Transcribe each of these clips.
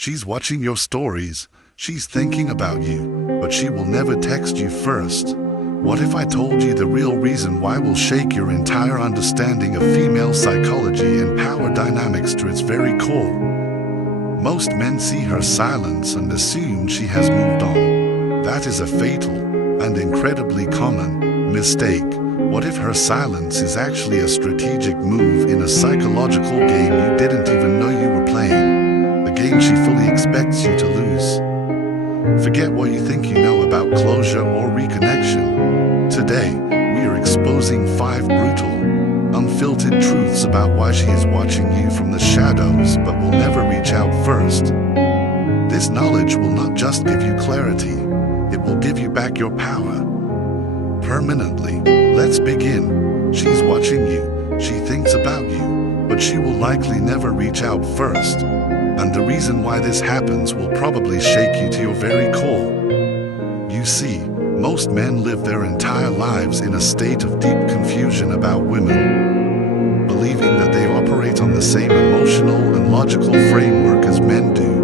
She's watching your stories, she's thinking about you, but she will never text you first. What if I told you the real reason why will shake your entire understanding of female psychology and power dynamics to its very core? Most men see her silence and assume she has moved on. That is a fatal and incredibly common mistake. What if her silence is actually a strategic move in a psychological game you didn't even know you were playing? A game she fully expects you to lose. Forget what you think you know about closure or reconnection. Today, we are exposing 5 brutal, unfiltered truths about why she is watching you from the shadows but will never reach out first. This knowledge will not just give you clarity, it will give you back your power. Permanently. Let's begin. She's watching you, she thinks about you, but she will likely never reach out first. And the reason why this happens will probably shake you to your very core. You see, most men live their entire lives in a state of deep confusion about women, believing that they operate on the same emotional and logical framework as men do.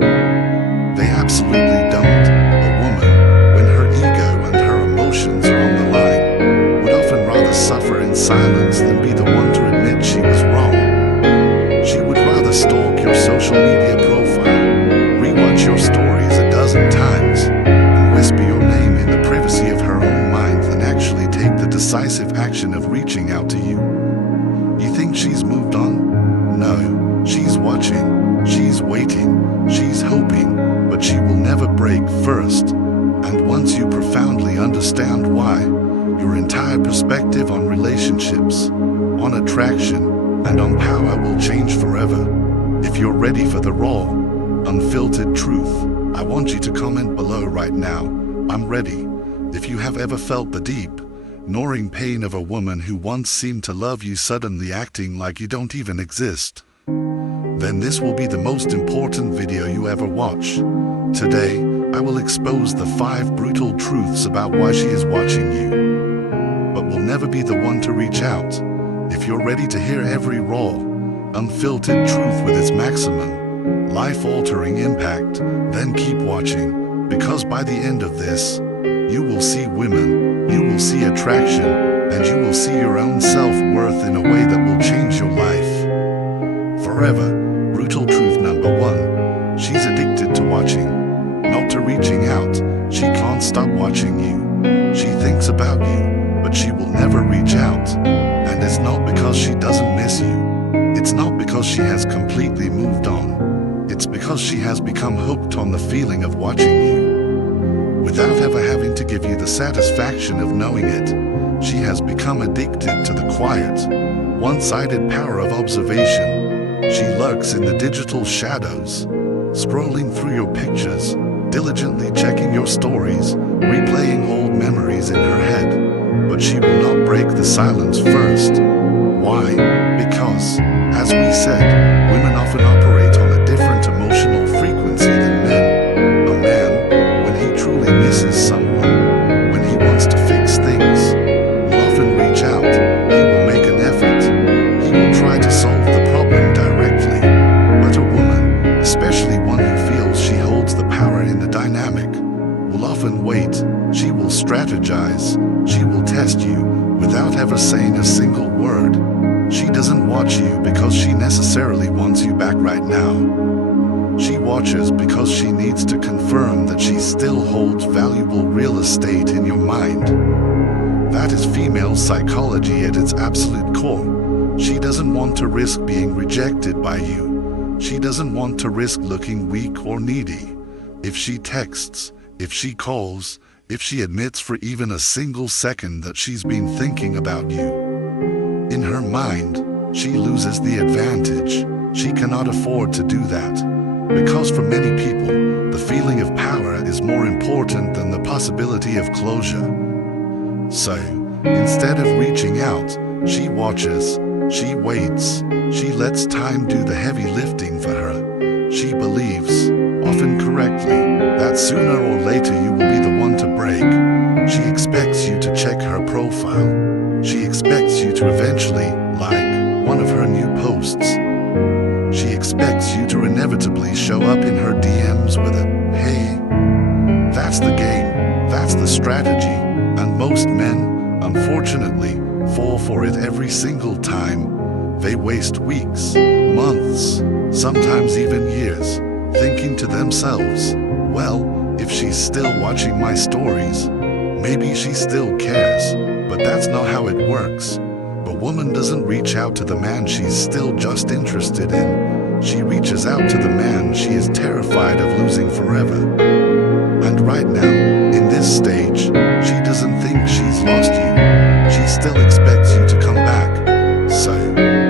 They absolutely don't. A woman, when her ego and her emotions are on the line, would often rather suffer in silence than be the one to admit she was wrong. She would rather stalk your social media profile, rewatch your stories a dozen times, and whisper your name in the privacy of her own mind than actually take the decisive action of reaching out to you. You think she's moved on? No, she's watching, she's waiting, she's hoping, but she will never break first. And once you profoundly understand why, your entire perspective on relationships, on attraction, and on power will change forever. If you're ready for the raw, unfiltered truth, I want you to comment below right now. I'm ready. If you have ever felt the deep, gnawing pain of a woman who once seemed to love you suddenly acting like you don't even exist, then this will be the most important video you ever watch. Today, I will expose the 5 brutal truths about why she is watching you, but will never be the one to reach out. If you're ready to hear every raw, unfiltered truth with its maximum, life-altering impact, then keep watching, because by the end of this, you will see women, you will see attraction, and you will see your own self-worth in a way that will change your life forever. Brutal truth number 1. She's addicted to watching, not to reaching out. She can't stop watching you. She thinks about you, but she will never reach out. And it's not because she doesn't miss you. It's not because she has completely moved on. It's because she has become hooked on the feeling of watching you. Without ever having to give you the satisfaction of knowing it, she has become addicted to the quiet, one-sided power of observation. She lurks in the digital shadows, scrolling through your pictures, diligently checking your stories, replaying old memories in her head. But she will not break the silence first. Why? Because, as we said, women often operate on a different emotional frequency than men. A man, when he truly misses someone, when he wants to fix things, will often reach out. He will make an effort. He will try to solve the problem directly. But a woman, especially one who feels she holds the power in the dynamic, will often wait. She will strategize. She will test you without ever saying a single word. She doesn't watch you because she necessarily wants you back right now. She watches because she needs to confirm that she still holds valuable real estate in your mind. That is female psychology at its absolute core. She doesn't want to risk being rejected by you. She doesn't want to risk looking weak or needy. If she texts, if she calls, if she admits for even a single second that she's been thinking about you, in her mind, she loses the advantage. She cannot afford to do that. Because for many people, the feeling of power is more important than the possibility of closure. So, instead of reaching out, she watches, she waits, she lets time do the heavy lifting for her. She believes, often correctly, that sooner or later you will be the one to break. She expects you to check her profile. She expects you to eventually like one of her new posts. She expects you to inevitably show up in her DM That's the strategy, and most men, unfortunately, fall for it every single time. They waste weeks, months, sometimes even years, thinking to themselves, well, if she's still watching my stories, maybe she still cares. But that's not how it works. A woman doesn't reach out to the man she's still just interested in. She reaches out to the man she is terrified of losing forever. And right now, in this stage, she doesn't think she's lost you. She still expects you to come back. So,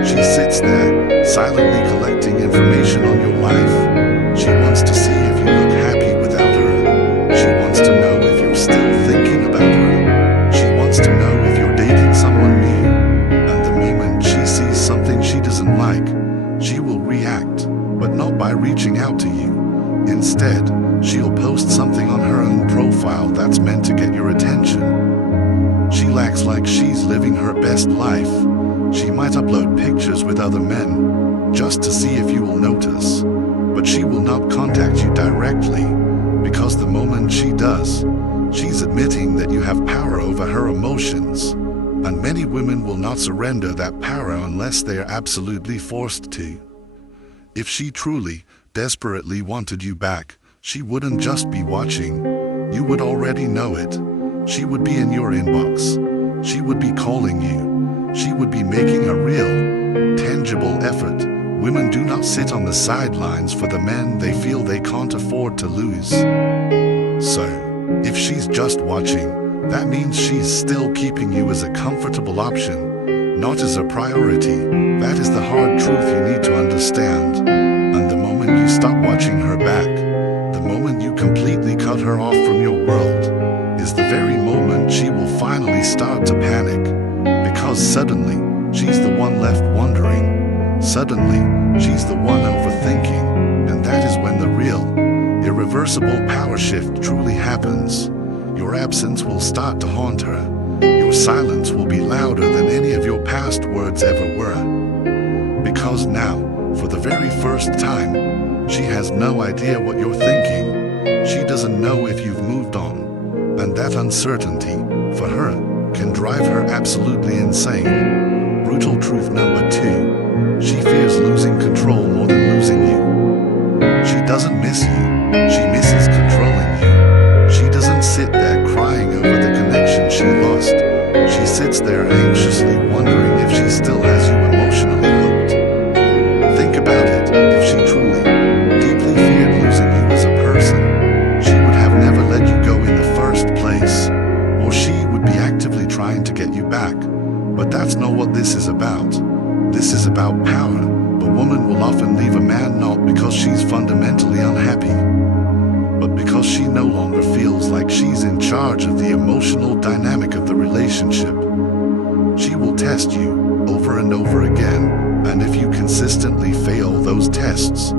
she sits there, silently collecting information on your life. She wants to see if you look happy without her. She wants to know if you're still thinking about her. She wants to know if you're dating someone new. And the moment she sees something she doesn't like, she will react, but not by reaching out to you. Instead, she'll post something on her own profile that's meant to get your attention. She'll act like she's living her best life. She might upload pictures with other men, just to see if you will notice. But she will not contact you directly, because the moment she does, she's admitting that you have power over her emotions. And many women will not surrender that power unless they are absolutely forced to. If she truly, desperately wanted you back, she wouldn't just be watching. You would already know it. She would be in your inbox. She would be calling you. She would be making a real, tangible effort. Women do not sit on the sidelines for the men they feel they can't afford to lose. So, if she's just watching, that means she's still keeping you as a comfortable option, not as a priority. That is the hard truth you need to understand. And the moment you stop watching her back, the moment you completely cut her off from your world, is the very moment she will finally start to panic. Because suddenly, she's the one left wondering. Suddenly, she's the one overthinking. And that is when the real, irreversible power shift truly happens. Your absence will start to haunt her. Your silence will be louder than any of your past words ever were. Because now, for the very first time, she has no idea what you're thinking. She doesn't know if you've moved on. And that uncertainty, for her, can drive her absolutely insane. Brutal truth number 2. She fears losing control more than losing you. She doesn't miss you. She misses controlling you. She doesn't sit there crying over the connection she lost. She sits there anxiously wondering if she still has you emotionally hooked. Think about it. If she truly, deeply feared losing you as a person, she would have never let you go in the first place. Or she would be actively trying to get you back. But that's not what this is about. This is about power. A woman will often leave a man not because she's fundamentally unhappy, but because she no longer feels like she's in charge of the emotional dynamic of the relationship. She will test you over and over again, and if you consistently fail those tests,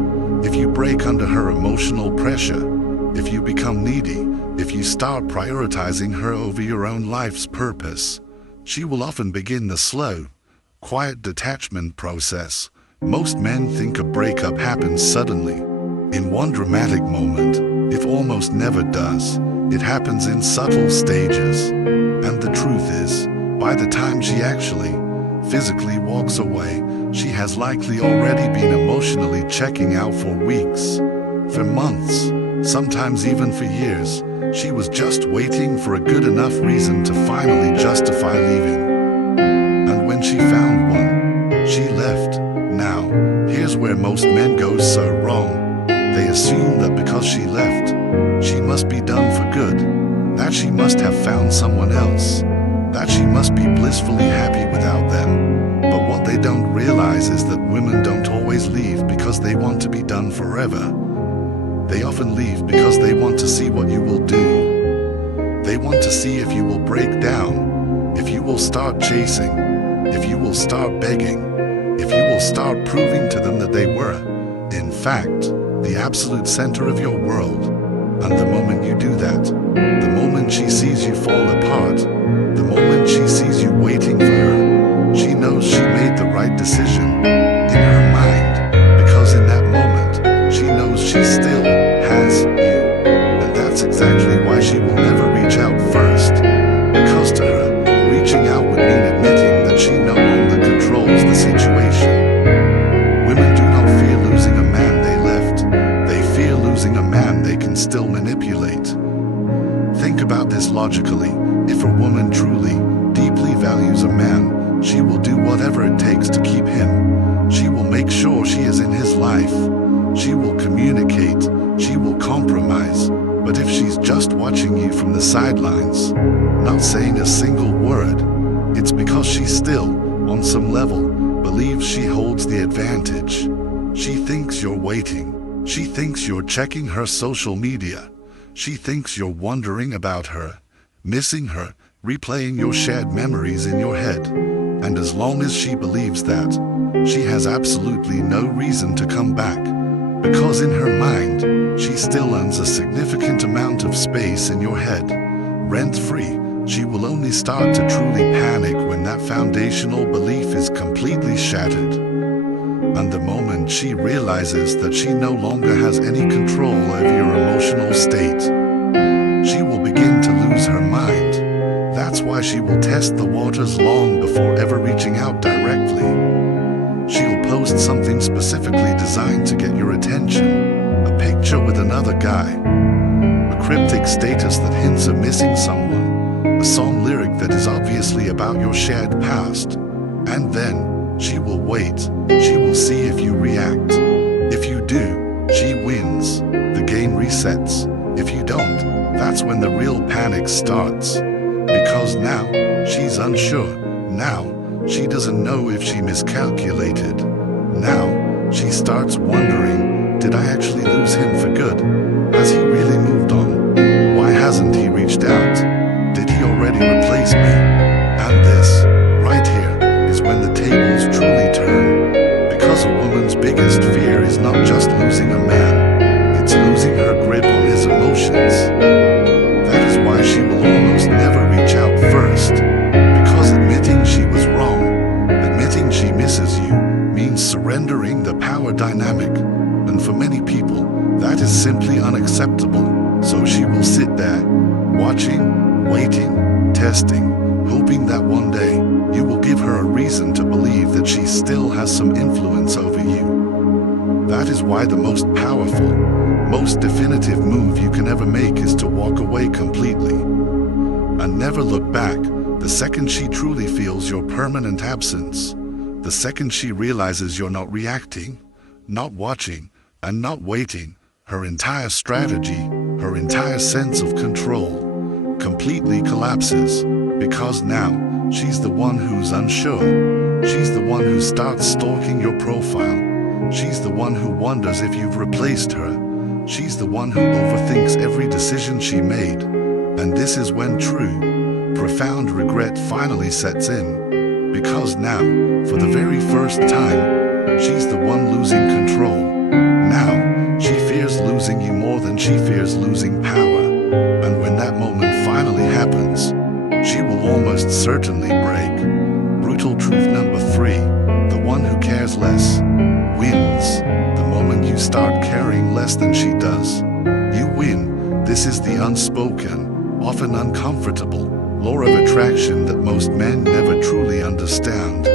if you break under her emotional pressure, if you become needy, if you start prioritizing her over your own life's purpose, she will often begin the slow, quiet detachment process. Most men think a breakup happens suddenly, in one dramatic moment. It almost never does. It happens in subtle stages. And the truth is, by the time she actually, physically walks away, she has likely already been emotionally checking out for weeks, for months, sometimes even for years. She was just waiting for a good enough reason to finally justify leaving. And when she found one, she left. Now, here's where most men go so wrong. They assume that because she left, she must be done for good, that she must have found someone else, that she must be blissfully happy without them. But what they don't realize is that women don't always leave because they want to be done forever. They often leave because they want to see what you will do. They want to see if you will break down, if you will start chasing, if you will start begging, if you will start proving to them that they were, in fact, the absolute center of your world. And the moment you do that, the moment she sees you fall apart, the moment she sees you waiting for her, she knows she made the right decision in her mind, because in that moment, she knows she still has you. And that's exactly why she will never reach out still manipulate. Think about this logically. If a woman truly, deeply values a man, she will do whatever it takes to keep him. She will make sure she is in his life. She will communicate. She will compromise. But if she's just watching you from the sidelines, not saying a single word, it's because she still, on some level, believes she holds the advantage. She thinks you're waiting. She thinks you're checking her social media. She thinks you're wondering about her, missing her, replaying your shared memories in your head. And as long as she believes that, she has absolutely no reason to come back. Because in her mind, she still owns a significant amount of space in your head. Rent-free, she will only start to truly panic when that foundational belief is completely shattered. And the moment she realizes that she no longer has any control over your emotional state, she will begin to lose her mind. That's why she will test the waters long before ever reaching out directly. She'll post something specifically designed to get your attention, a picture with another guy, a cryptic status that hints at missing someone, a song lyric that is obviously about your shared past, and then she will wait. She will see if you react. If you do, she wins. The game resets. If you don't, that's when the real panic starts. Because now, she's unsure. Now, she doesn't know if she miscalculated. Now, she starts wondering, did I actually lose him for good? Has he really moved on? Why hasn't he reached out? Did he already replace me? And this, right here, is when the tables truly turn. Because a woman's biggest fear is not just losing a man, it's losing her grip on his emotions. That is why she will almost never reach out first. Because admitting she was wrong, admitting she misses you, means surrendering the power dynamic. And for many people, that is simply unacceptable. So she will sit there, watching, waiting, testing, hoping that one day you will give her a reason to believe that she still has some influence over you. That is why the most powerful, most definitive move you can ever make is to walk away completely and never look back. The second she truly feels your permanent absence, the second she realizes you're not reacting, not watching, and not waiting, her entire strategy, her entire sense of control, completely collapses. Because now, she's the one who's unsure. She's the one who starts stalking your profile. She's the one who wonders if you've replaced her. She's the one who overthinks every decision she made. And this is when true, profound regret finally sets in. Because now, for the very first time, she's the one losing control. Now, she fears losing you more than she fears losing power. And when that moment finally happens, she will almost certainly break. Brutal truth number 3, the one who cares less wins. The moment you start caring less than she does, you win. This is the unspoken, often uncomfortable law of attraction that most men never truly understand.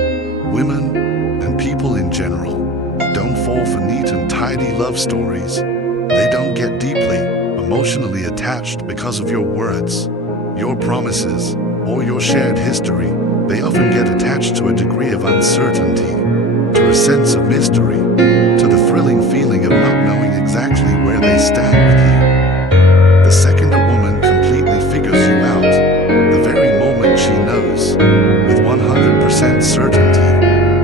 Women, and people in general, don't fall for neat and tidy love stories. They don't get deeply, emotionally attached because of your words, your promises, or your shared history. They often get attached to a degree of uncertainty, to a sense of mystery, to the thrilling feeling of not knowing exactly where they stand with you. The second a woman completely figures you out, the very moment she knows, with 100% certainty,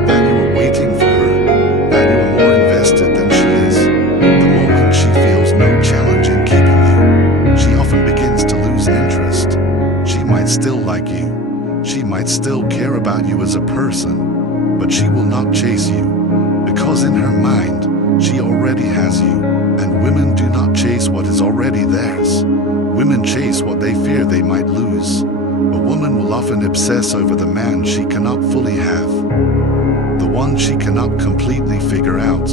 that you are waiting for her, that you are more invested than she is, the moment she feels no challenge in keeping you, she often begins to lose interest. She might still like you. She might still care about you as a person, but she will not chase you, because in her mind, she already has you, and women do not chase what is already theirs. Women chase what they fear they might lose. A woman will often obsess over the man she cannot fully have, the one she cannot completely figure out.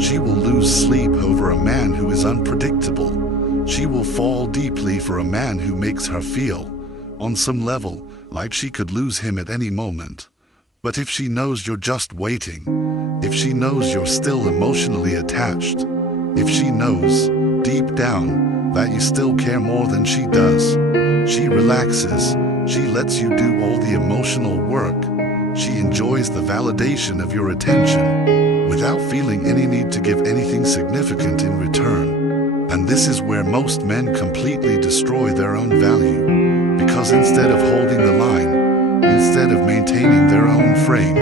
She will lose sleep over a man who is unpredictable. She will fall deeply for a man who makes her feel, on some level, like she could lose him at any moment. But if she knows you're just waiting, if she knows you're still emotionally attached, if she knows deep down, that you still care more than she does. She relaxes. She lets you do all the emotional work. She enjoys the validation of your attention without feeling any need to give anything significant in return. And this is where most men completely destroy their own value, because instead of holding the line, instead of maintaining their own frame,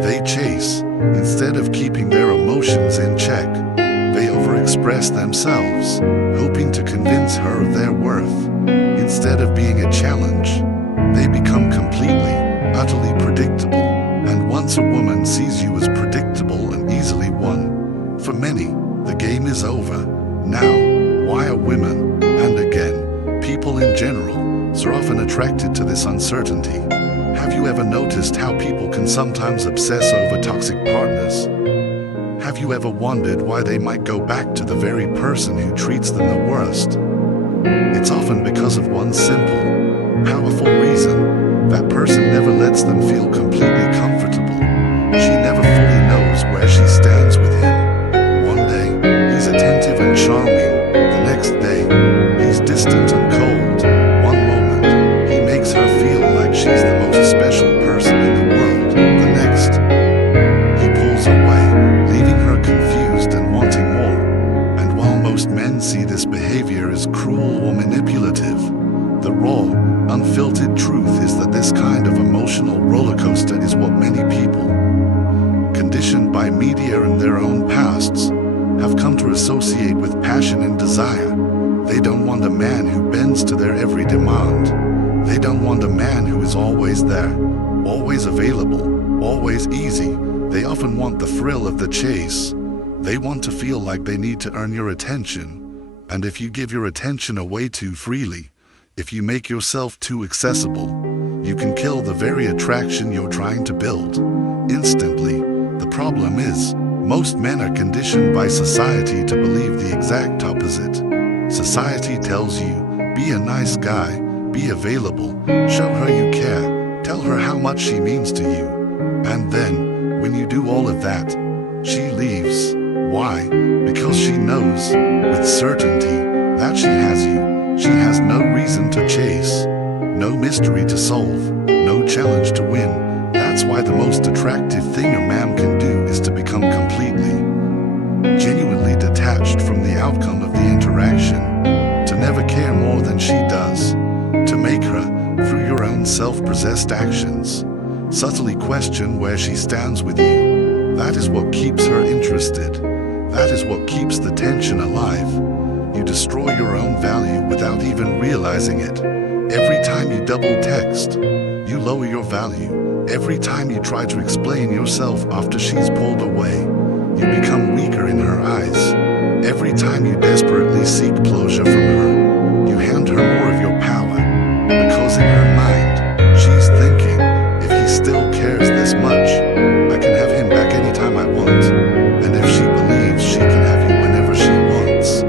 they chase. Instead of keeping their emotions in check, they overexpress themselves, hoping to convince her of their worth. Instead of being a challenge, they become completely, utterly predictable. And once a woman sees you as predictable and easily won, for many, the game is over. Now, why are women, and again, people in general, so often attracted to this uncertainty? Have you ever noticed how people can sometimes obsess over toxic partners? Have you ever wondered why they might go back to the very person who treats them the worst? It's often because of one simple, powerful reason. That person never lets them feel completely comfortable. She never fully knows where she stands with him. One day, he's attentive and charming. The next day, he's distant and cold. One moment, he makes her feel like she's the most special person in the world. The next, he pulls away, leaving her confused and wanting more. And while most men see this behavior as cruel or manipulative, the raw, unfiltered truth is that this kind of emotional roller coaster is what many people, conditioned by media and their own pasts, have come to associate with passion and desire. They don't want a man who bends to their every demand. They don't want a man who is always there, always available, always easy. They often want the thrill of the chase. They want to feel like they need to earn your attention. And if you give your attention away too freely, if you make yourself too accessible, you can kill the very attraction you're trying to build instantly. The problem is, most men are conditioned by society to believe the exact opposite. Society tells you, be a nice guy, be available, show her you care, tell her how much she means to you. And then, when you do all of that, she leaves. Why? Because she knows, with certainty, that she has you. She has no reason to chase, no mystery to solve, no challenge to win. That's why the most attractive thing a man can do is to become completely, genuinely detached from the outcome of the interaction, to never care more than she does, to make her, through your own self-possessed actions, subtly question where she stands with you. That is what keeps her interested. That is what keeps the tension alive. You destroy your own value without even realizing it. Every time you double text, you lower your value. Every time you try to explain yourself after she's pulled away, you become weaker in her eyes. Every time you desperately seek closure from her, you hand her more of your power. Because in her mind, she's thinking, if he still cares this much, I can have him back anytime I want. And if she believes she can have you whenever she wants,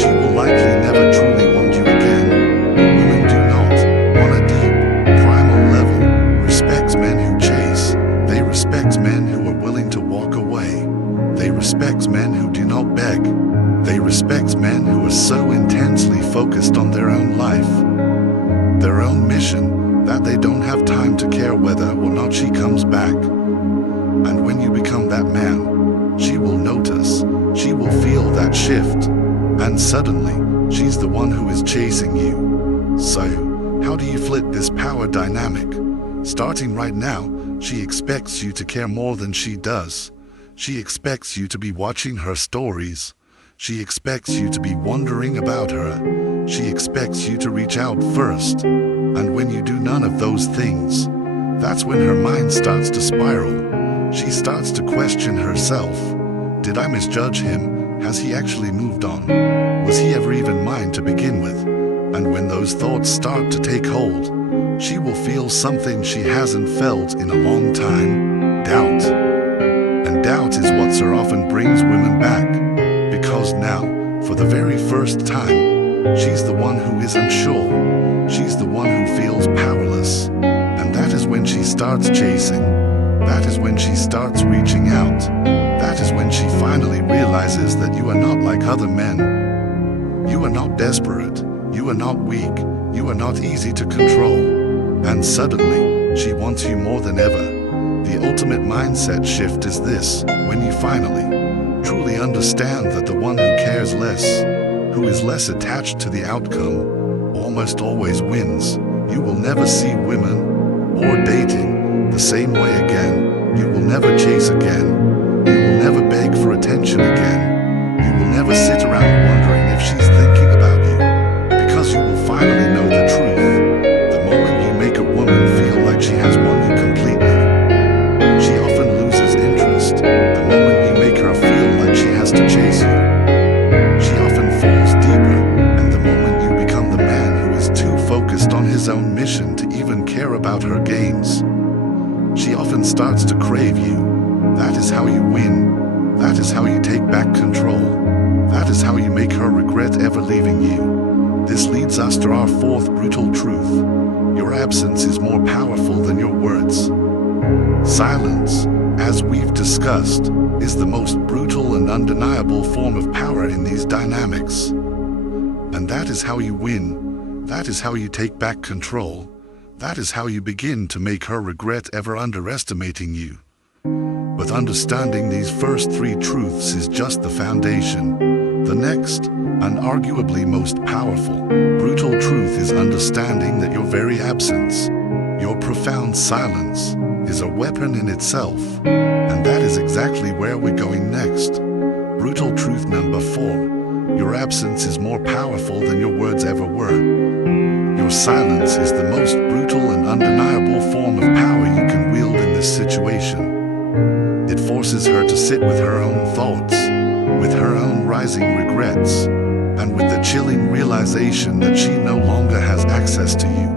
she will likely never truly want you again. Women do not, on a deep, primal level, respect men who chase. They respect men who are willing to walk away. They respect men who do not beg. They respect men who are so intensely focused on their own life, their own mission, that they don't have time to care whether or not she comes back. And when you become that man, she will notice, she will feel that shift, and suddenly, she's the one who is chasing you. So, how do you flip this power dynamic? Starting right now, she expects you to care more than she does. She expects you to be watching her stories. She expects you to be wondering about her. She expects you to reach out first. And when you do none of those things, that's when her mind starts to spiral. She starts to question herself. Did I misjudge him? Has he actually moved on? Was he ever even mine to begin with? And when those thoughts start to take hold, she will feel something she hasn't felt in a long time: doubt. And doubt is what so often brings women back. Because now, for the very first time, she's the one who is unsure. She's the one who feels powerless. And that is when she starts chasing. That is when she starts reaching out. That is when she finally realizes that you are not like other men. are not desperate, you are not weak, you are not easy to control. And suddenly, she wants you more than ever. The ultimate mindset shift is this: when you finally, truly understand that the one who cares less, who is less attached to the outcome, almost always wins. You will never see women or dating the same way again. You will never chase again. You will never beg for attention again. You will never sit around wondering if she's thinking about you, because you will finally know the truth. The moment you make a woman feel like she has won you completely, she often loses interest. The moment you make her feel like she has to chase you, she often falls deeper. And the moment you become the man who is too focused on his own mission to even care about her gains, she often starts to crave you. That is how you win. That is how you take back control. That is how you make her regret ever leaving you. This leads us to our fourth brutal truth. Your absence is more powerful than your words. Silence, as we've discussed, is the most brutal and undeniable form of power in these dynamics. And that is how you win. That is how you take back control. That is how you begin to make her regret ever underestimating you. But understanding these first three truths is just the foundation. The next, and arguably most powerful, brutal truth is understanding that your very absence, your profound silence, is a weapon in itself. And that is exactly where we're going next. Brutal truth number 4. Your absence is more powerful than your words ever were. Your silence is the most brutal and undeniable form of power you can wield in this situation. It forces her to sit with her own thoughts, with her own rising regrets, and with the chilling realization that she no longer has access to you.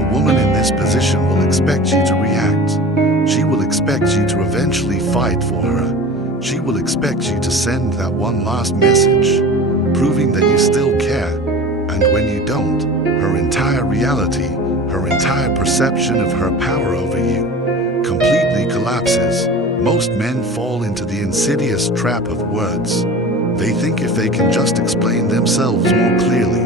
A woman in this position will expect you to react. She will expect you to eventually fight for her. She will expect you to send that one last message, proving that you still care. And when you don't, her entire reality, her entire perception of her power over you, completely collapses. Most men fall into the insidious trap of words. They think if they can just explain themselves more clearly,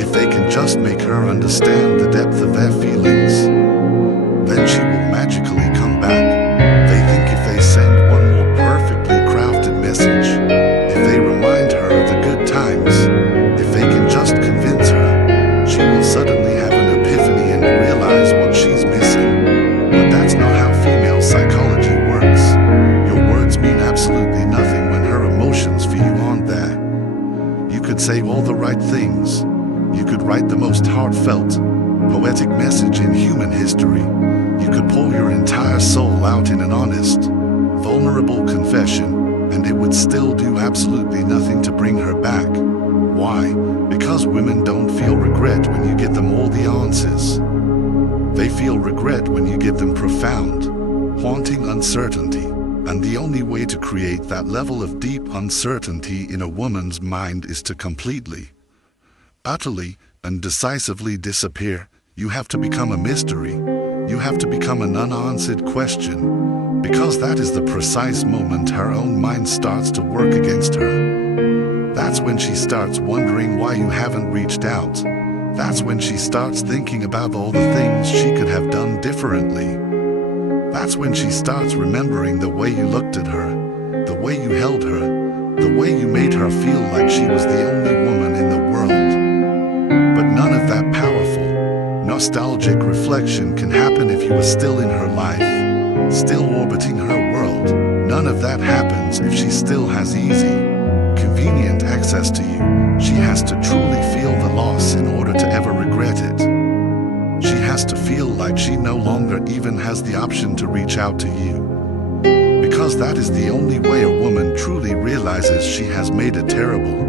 if they can just make her understand the depth of their feelings, then she will magically come back. They think if they send one more perfectly crafted message, if they remind her of the good times, if they can just convince her, she will suddenly have an epiphany and realize what she's missing. But that's not how female psychology works. Your words mean absolutely nothing when her emotions for you aren't there. You could say all the right things. You could write the most heartfelt, poetic message in human history. You could pour your entire soul out in an honest, vulnerable confession, and it would still do absolutely nothing to bring her back. Why? Because women don't feel regret when you get them all the answers. They feel regret when you give them profound, haunting uncertainty. And the only way to create that level of deep uncertainty in a woman's mind is to completely, utterly, and decisively disappear. You have to become a mystery. You have to become an unanswered question, because that is the precise moment her own mind starts to work against her. That's when she starts wondering why you haven't reached out. That's when she starts thinking about all the things she could have done differently. That's when she starts remembering the way you looked at her, the way you held her, the way you made her feel like she was the only woman in the world. But none of that powerful, nostalgic reflection can happen if you are still in her life, still orbiting her world. None of that happens if she still has easy, convenient access to you. She has to truly feel the loss in order to ever regret it. She has to feel like she no longer even has the option to reach out to you. Because that is the only way a woman truly realizes she has made a terrible,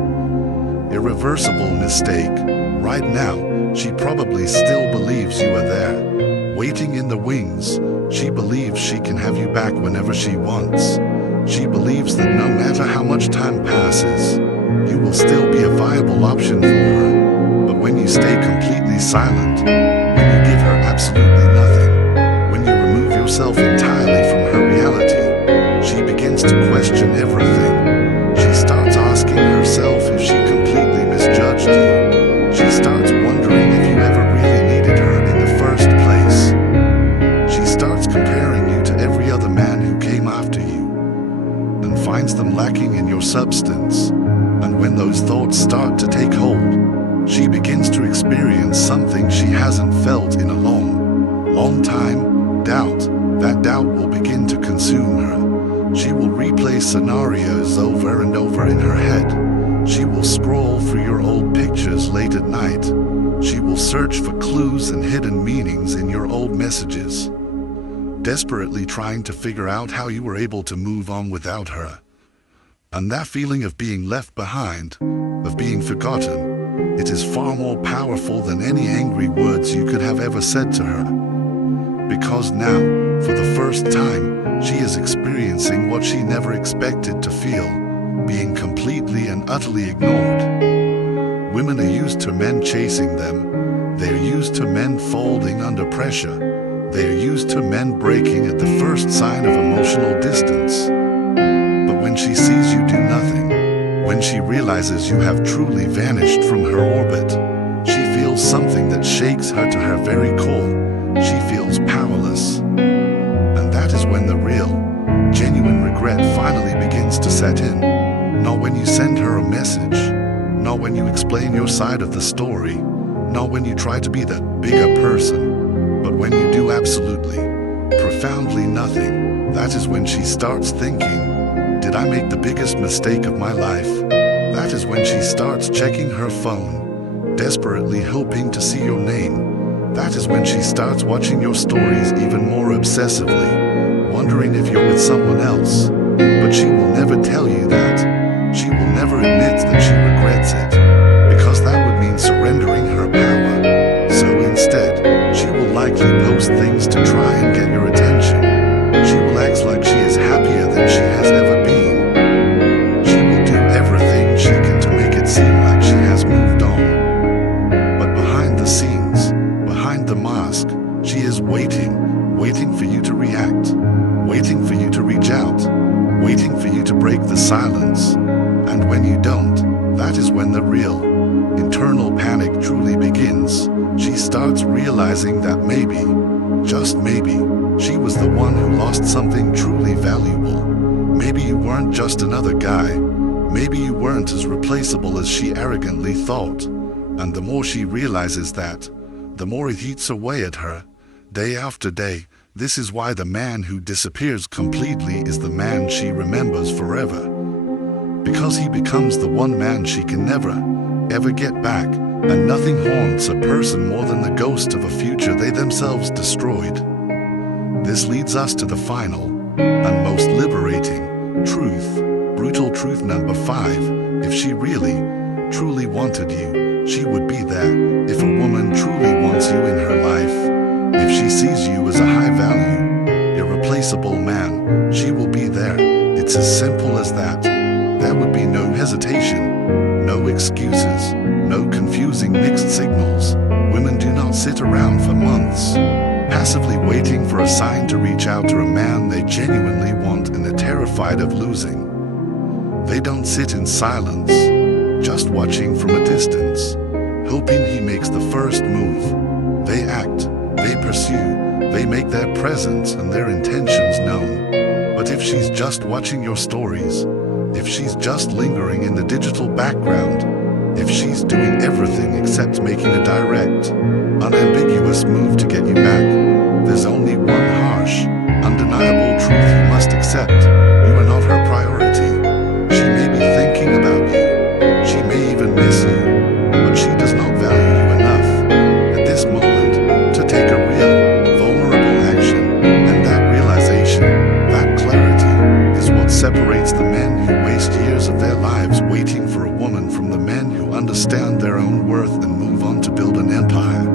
irreversible mistake. Right now, she probably still believes you are there, waiting in the wings. She believes she can have you back whenever she wants. She believes that no matter how much time passes, you will still be a viable option for her. But when you stay completely silent, when you give her absolutely nothing, when you remove yourself entirely from her reality, she begins to question everything. She starts asking herself if she completely misjudged to take hold. She begins to experience something she hasn't felt in a long time, doubt. That doubt will begin to consume her. She will replay scenarios over and over in her head. She will scroll through your old pictures late at night. She will search for clues and hidden meanings in your old messages, desperately trying to figure out how you were able to move on without her. And that feeling of being left behind, of being forgotten, it is far more powerful than any angry words you could have ever said to her. Because now, for the first time, she is experiencing what she never expected to feel, being completely and utterly ignored. Women are used to men chasing them. They are used to men folding under pressure. They are used to men breaking at the first sign of emotional distance. But when she sees you do nothing, when she realizes you have truly vanished from her orbit, she feels something that shakes her to her very core. She feels powerless. And that is when the real, genuine regret finally begins to set in. Not when you send her a message, not when you explain your side of the story, not when you try to be that bigger person, but when you do absolutely, profoundly nothing. That is when she starts thinking, did I make the biggest mistake of my life? That is when she starts checking her phone, desperately hoping to see your name. That is when she starts watching your stories even more obsessively, wondering if you're with someone else. But she will never tell you that. She will never admit that she regrets it, because that would mean surrendering her power. So instead, she will likely post things to try and get your attention. She will act like she is happier than she has ever been. She will do everything she can to make it seem like she has moved on. But behind the scenes, behind the mask, she is waiting for you to react, waiting for you to reach out, waiting for you to break the silence. And when you don't, that is when the real, internal panic truly begins. She starts realizing that maybe, just maybe, she was the one who lost something truly valuable. Maybe you weren't just another guy. Maybe you weren't as replaceable as she arrogantly thought. And the more she realizes that, the more it eats away at her, day after day. This is why the man who disappears completely is the man she remembers forever. Because he becomes the one man she can never, ever get back, and nothing haunts a person more than the ghost of a future they themselves destroyed. This leads us to the final, and most liberating, truth, brutal truth number 5. If she really, truly wanted you, she would be there. If a woman truly wants you in her life, if she sees you as a high-value, irreplaceable man, she will be there. It's as simple as that. There would be no hesitation, no excuses, no confusing mixed signals. Women do not sit around for months, passively waiting for a sign to reach out to a man they genuinely want and are terrified of losing. They don't sit in silence, just watching from a distance, hoping he makes the first move. They act, they pursue, they make their presence and their intentions known. But if she's just watching your stories, if she's just lingering in the digital background, if she's doing everything except making a direct, unambiguous move to get you back, there's only one harsh, undeniable truth you must accept. You are not her priority. She may be thinking about you. She may even miss you, but she does not value you enough at this moment to take a real, vulnerable action. And that realization, that clarity, is what separates the men who waste years of their lives waiting for a woman from the men who understand their own worth and move on to build an empire.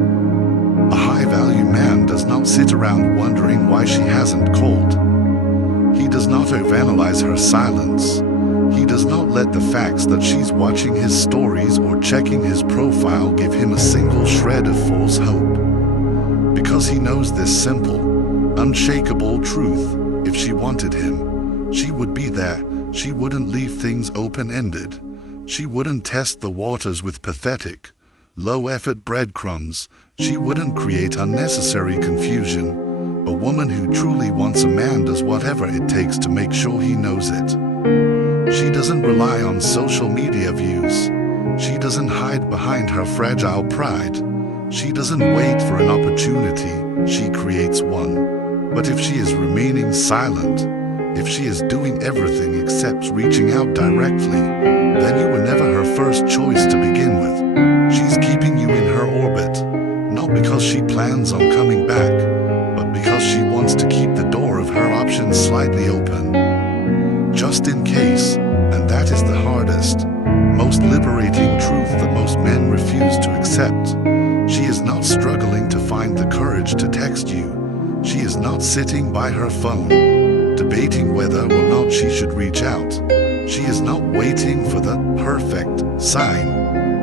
A high-value man does not sit around wondering why she hasn't called. He does not overanalyze her silence. He does not let the facts that she's watching his stories or checking his profile give him a single shred of false hope. Because he knows this simple, unshakable truth: if she wanted him, she would be there. She wouldn't leave things open-ended. She wouldn't test the waters with pathetic, low-effort breadcrumbs. She wouldn't create unnecessary confusion. A woman who truly wants a man does whatever it takes to make sure he knows it. She doesn't rely on social media views. She doesn't hide behind her fragile pride. She doesn't wait for an opportunity, she creates one. But if she is remaining silent, if she is doing everything except reaching out directly, then you were never her first choice to begin with. She's keeping you in her orbit, not because she plans on coming back, but because she wants to keep the door of her options slightly open, just in case. And that is the hardest, most liberating truth that most men refuse to accept. She is not struggling to find the courage to text you. She is not sitting by her phone, debating whether or not she should reach out. She is not waiting for the perfect sign.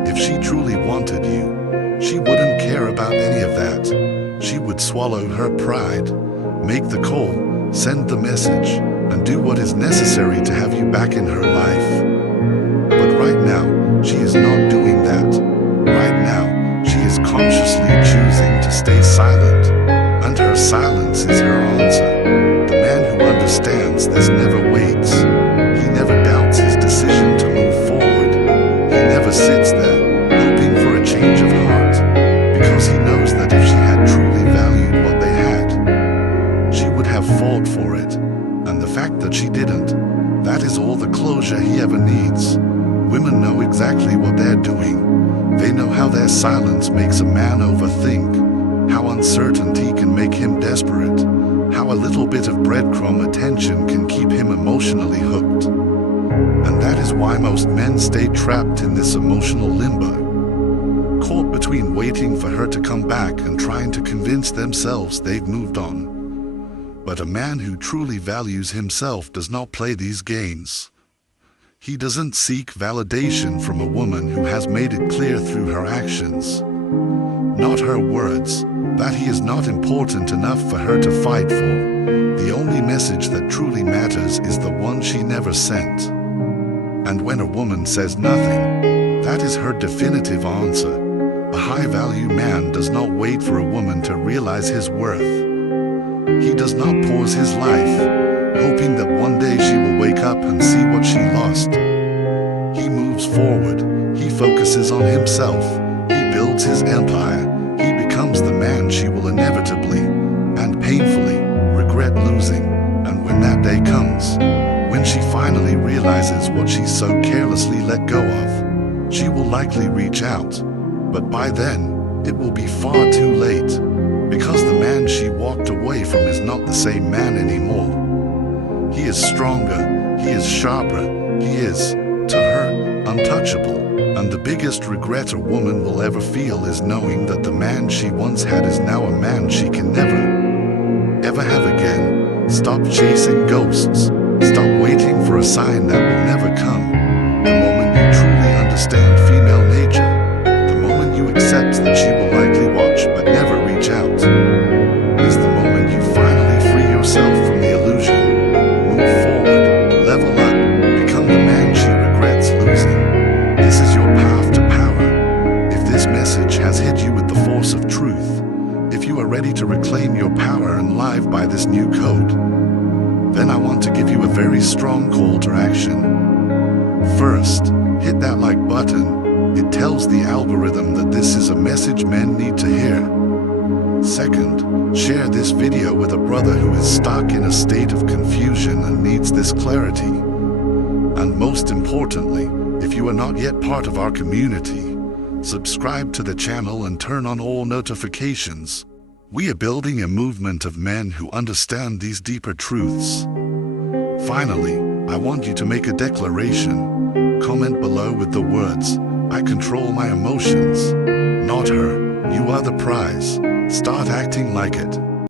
If she truly wanted you, she wouldn't care about any of that. She would swallow her pride, make the call, send the message, and do what is necessary to have you back in her life. But right now, she is not doing that. Right now, she is consciously choosing to stay silent, and her silence is her answer. The man who understands this never waits. He never doubts his decision to move forward. He never sits there, hoping for a change of heart, because he knows that if she had truly valued what they had, she would have fought for it. And the fact that she didn't, that is all the closure he ever needs. Women know exactly what they're doing. They know how their silence makes a man overthink, how uncertainty can make him desperate, how a little bit of breadcrumb attention can keep him emotionally hooked. And that is why most men stay trapped in this emotional limbo, caught between waiting for her to come back and trying to convince themselves they've moved on. But a man who truly values himself does not play these games. He doesn't seek validation from a woman who has made it clear through her actions, not her words, that he is not important enough for her to fight for. The only message that truly matters is the one she never sent. And when a woman says nothing, that is her definitive answer. A high-value man does not wait for a woman to realize his worth. He does not pause his life, hoping that one day she will wake up and see what she lost. He moves forward, he focuses on himself, he builds his empire, he becomes the man she will inevitably and painfully regret losing. And when that day comes, when she finally realizes what she so carelessly let go of, she will likely reach out. But by then, it will be far too late, because the man she walked away from is not the same man anymore. He is stronger, he is sharper, he is, to her, untouchable. And the biggest regret a woman will ever feel is knowing that the man she once had is now a man she can never, ever have again. Stop chasing ghosts. Stop waiting for a sign that will never come. The moment you truly understand female nature, the moment you accept that she will likely watch but never reach out, is the moment you finally free yourself from the illusion. Move forward, level up, become the man she regrets losing. This is your path to power. If this message has hit you with the force of truth, if you are ready to reclaim your power and live by this new code, then I want to give you a very strong call to action. First, hit that like button. It tells the algorithm that this is a message men need to hear. Second, share this video with a brother who is stuck in a state of confusion and needs this clarity. And most importantly, if you are not yet part of our community, subscribe to the channel and turn on all notifications. We are building a movement of men who understand these deeper truths. Finally, I want you to make a declaration. Comment below with the words, "I control my emotions." Not her, you are the prize. Start acting like it.